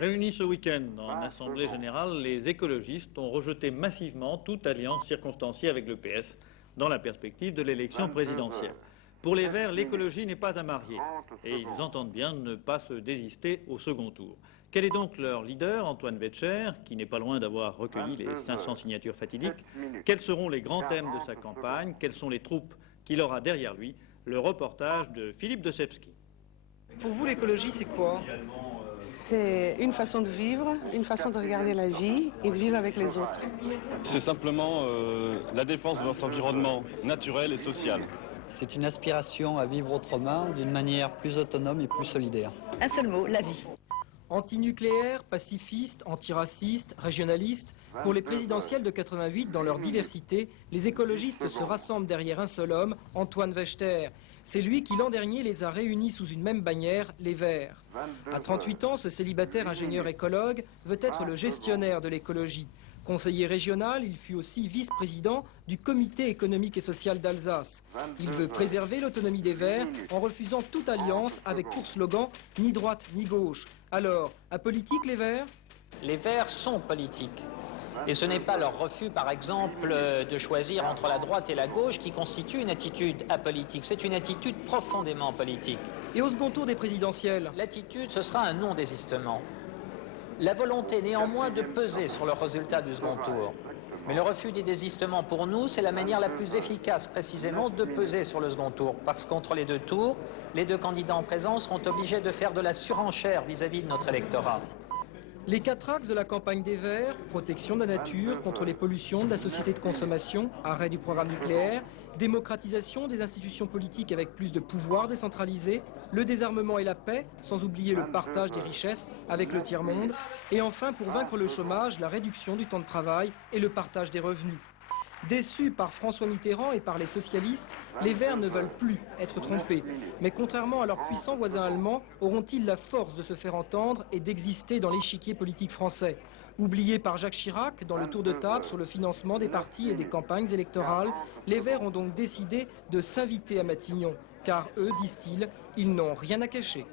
Réunis ce week-end en Assemblée générale, les écologistes ont rejeté massivement toute alliance circonstanciée avec le PS dans la perspective de l'élection présidentielle. Pour les Verts, l'écologie n'est pas à marier et ils entendent bien ne pas se désister au second tour. Quel est donc leur leader, Antoine Vecher, qui n'est pas loin d'avoir recueilli les 500 signatures fatidiques? Quels seront les grands thèmes de sa campagne? Quelles sont les troupes qu'il aura derrière lui? Le reportage de Philippe Dessebski. Pour vous, l'écologie, c'est quoi? C'est une façon de vivre, une façon de regarder la vie et de vivre avec les autres. C'est simplement la défense de notre environnement naturel et social. C'est une aspiration à vivre autrement, d'une manière plus autonome et plus solidaire. Un seul mot, la vie. Antinucléaire, pacifiste, antiraciste, régionaliste, pour les présidentielles de 88, dans leur diversité, les écologistes se rassemblent derrière un seul homme, Antoine Vechter. C'est lui qui l'an dernier les a réunis sous une même bannière, les Verts. À 38 ans, ce célibataire ingénieur écologue veut être le gestionnaire de l'écologie. Conseiller régional, il fut aussi vice-président du Comité économique et social d'Alsace. Il veut préserver l'autonomie des Verts en refusant toute alliance avec pour slogan « ni droite ni gauche ». Alors, apolitique les Verts? Les Verts sont politiques. Et ce n'est pas leur refus, par exemple, de choisir entre la droite et la gauche qui constitue une attitude apolitique. C'est une attitude profondément politique. Et au second tour des présidentielles? L'attitude, ce sera un non-désistement. La volonté néanmoins de peser sur le résultat du second tour. Mais le refus des désistements pour nous, c'est la manière la plus efficace précisément de peser sur le second tour. Parce qu'entre les deux tours, les deux candidats en présence seront obligés de faire de la surenchère vis-à-vis de notre électorat. Les 4 axes de la campagne des Verts, protection de la nature, contre les pollutions de la société de consommation, arrêt du programme nucléaire, démocratisation des institutions politiques avec plus de pouvoir décentralisé, le désarmement et la paix, sans oublier le partage des richesses avec le tiers-monde, et enfin pour vaincre le chômage, la réduction du temps de travail et le partage des revenus. Déçus par François Mitterrand et par les socialistes, les Verts ne veulent plus être trompés. Mais contrairement à leurs puissants voisins allemands, auront-ils la force de se faire entendre et d'exister dans l'échiquier politique français? Oubliés par Jacques Chirac dans le tour de table sur le financement des partis et des campagnes électorales, les Verts ont donc décidé de s'inviter à Matignon. Car eux, disent-ils, ils n'ont rien à cacher.